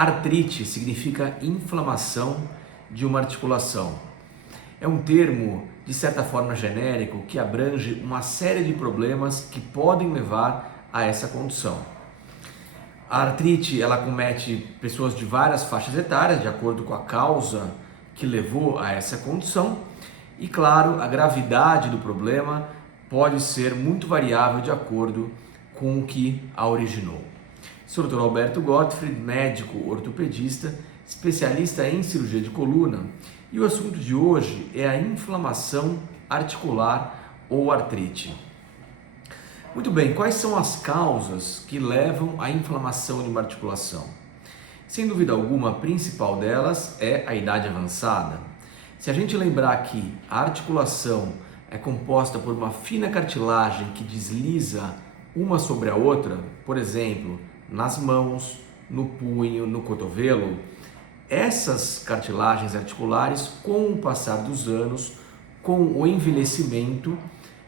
Artrite significa inflamação de uma articulação. É um termo, de certa forma, genérico que abrange uma série de problemas que podem levar a essa condição. A artrite, ela acomete pessoas de várias faixas etárias, de acordo com a causa que levou a essa condição. E, claro, a gravidade do problema pode ser muito variável de acordo com o que a originou. Sou o Dr. Alberto Gottfried, médico ortopedista, especialista em cirurgia de coluna, e o assunto de hoje é a inflamação articular ou artrite. Muito bem, quais são as causas que levam à inflamação de uma articulação? Sem dúvida alguma, a principal delas é a idade avançada. Se a gente lembrar que a articulação é composta por uma fina cartilagem que desliza uma sobre a outra, por exemplo, nas mãos, no punho, no cotovelo, essas cartilagens articulares, com o passar dos anos, com o envelhecimento,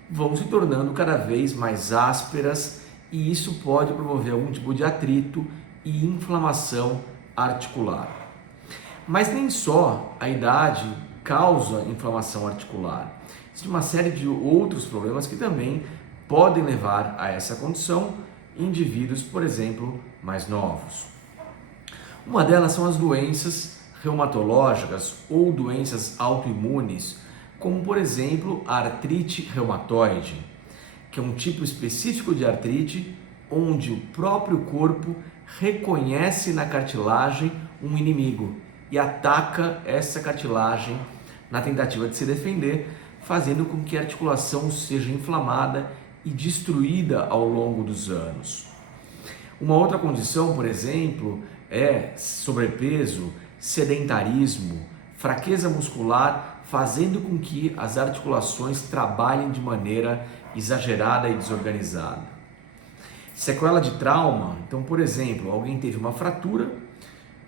vão se tornando cada vez mais ásperas e isso pode promover algum tipo de atrito e inflamação articular. Mas nem só a idade causa inflamação articular. Existe uma série de outros problemas que também podem levar a essa condição em indivíduos, por exemplo, mais novos. Uma delas são as doenças reumatológicas ou doenças autoimunes, como por exemplo a artrite reumatoide, que é um tipo específico de artrite onde o próprio corpo reconhece na cartilagem um inimigo e ataca essa cartilagem na tentativa de se defender, fazendo com que a articulação seja inflamada e destruída ao longo dos anos. Uma outra condição, por exemplo, é sobrepeso, sedentarismo, fraqueza muscular, fazendo com que as articulações trabalhem de maneira exagerada e desorganizada. Sequela de trauma, então, por exemplo, alguém teve uma fratura,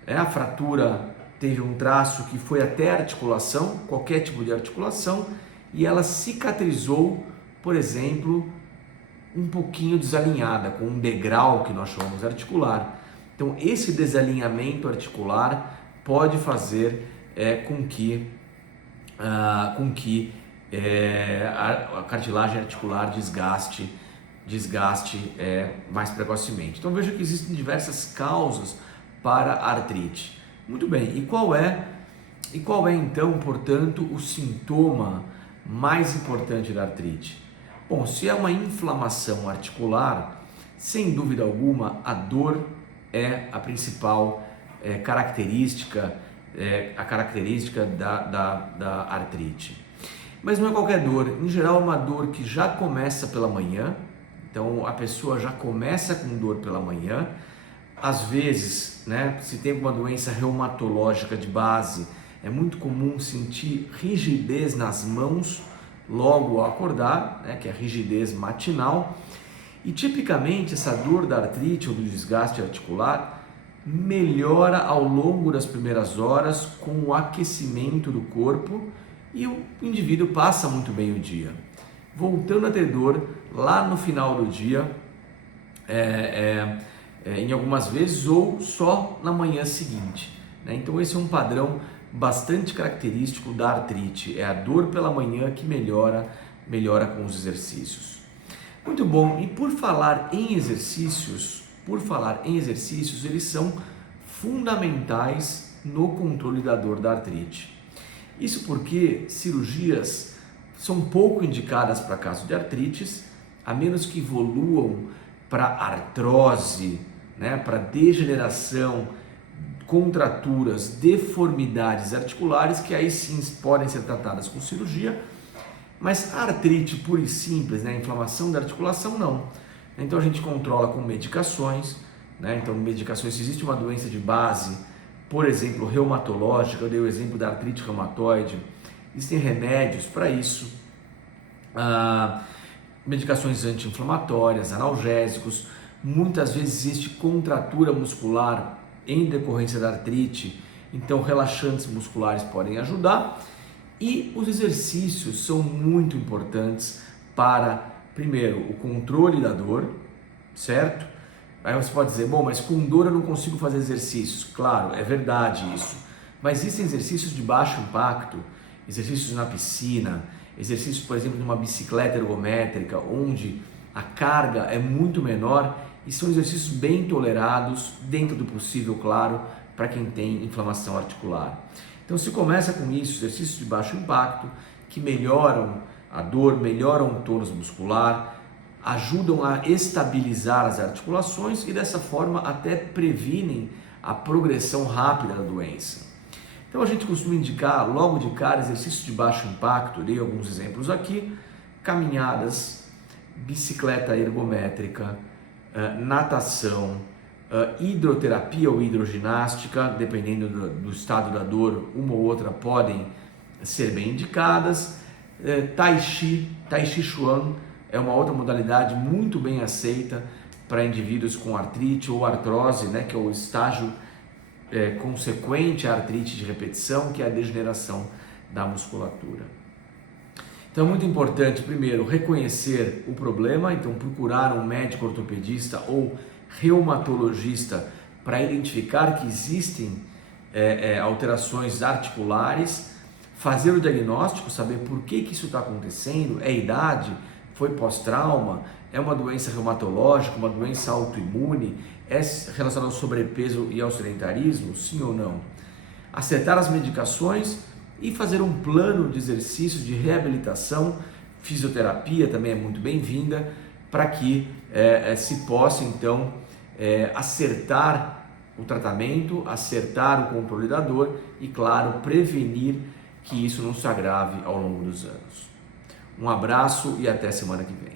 a fratura teve um traço que foi até a articulação, qualquer tipo de articulação, e ela cicatrizou, por exemplo, um pouquinho desalinhada, com um degrau que nós chamamos articular. Então, esse desalinhamento articular pode fazer com que a cartilagem articular desgaste mais precocemente. Então, veja que existem diversas causas para a artrite. Muito bem, e qual é então, portanto, o sintoma mais importante da artrite? Bom, se é uma inflamação articular, sem dúvida alguma, a dor é a principal característica, a característica da artrite. Mas não é qualquer dor, em geral é uma dor que já começa pela manhã, então a pessoa já começa com dor pela manhã. Às vezes, se tem uma doença reumatológica de base, é muito comum sentir rigidez nas mãos logo ao acordar, que é a rigidez matinal, e tipicamente essa dor da artrite ou do desgaste articular melhora ao longo das primeiras horas com o aquecimento do corpo e o indivíduo passa muito bem o dia. Voltando a ter dor lá no final do dia, em algumas vezes ou só na manhã seguinte. Então esse é um padrão bastante característico da artrite, é a dor pela manhã que melhora com os exercícios. Muito bom, e por falar em exercícios, eles são fundamentais no controle da dor da artrite. Isso porque cirurgias são pouco indicadas para caso de artrites, a menos que evoluam para artrose, para degeneração, contraturas, deformidades articulares, que aí sim podem ser tratadas com cirurgia, mas a artrite pura e simples, a inflamação da articulação, não. Então a gente controla com medicações, então medicações, se existe uma doença de base, por exemplo, reumatológica, eu dei o exemplo da artrite reumatoide, existem remédios para isso, medicações anti-inflamatórias, analgésicos, muitas vezes existe contratura muscular em decorrência da artrite, então relaxantes musculares podem ajudar, e os exercícios são muito importantes para, primeiro, o controle da dor, certo? Aí você pode dizer, bom, mas com dor eu não consigo fazer exercícios. Claro, é verdade isso. Mas existem exercícios de baixo impacto, exercícios na piscina, exercícios, por exemplo, numa bicicleta ergométrica, onde a carga é muito menor e são exercícios bem tolerados, dentro do possível, claro, para quem tem inflamação articular. Então se começa com isso, exercícios de baixo impacto, que melhoram a dor, melhoram o tônus muscular, ajudam a estabilizar as articulações e dessa forma até previnem a progressão rápida da doença. Então a gente costuma indicar logo de cara exercícios de baixo impacto, dei alguns exemplos aqui, caminhadas, bicicleta ergométrica, natação, hidroterapia ou hidroginástica, dependendo do estado da dor, uma ou outra podem ser bem indicadas, Tai Chi Chuan é uma outra modalidade muito bem aceita para indivíduos com artrite ou artrose, né, que é o estágio consequente à artrite de repetição, que é a degeneração da musculatura. Então é muito importante, primeiro, reconhecer o problema, então procurar um médico ortopedista ou reumatologista para identificar que existem alterações articulares, fazer o diagnóstico, saber por que isso está acontecendo, é idade, foi pós-trauma, é uma doença reumatológica, uma doença autoimune, é relacionada ao sobrepeso e ao sedentarismo, sim ou não? Acertar as medicações e fazer um plano de exercícios de reabilitação, fisioterapia também é muito bem-vinda, para que se possa então acertar o tratamento, acertar o controle da dor e, claro, prevenir que isso não se agrave ao longo dos anos. Um abraço e até semana que vem.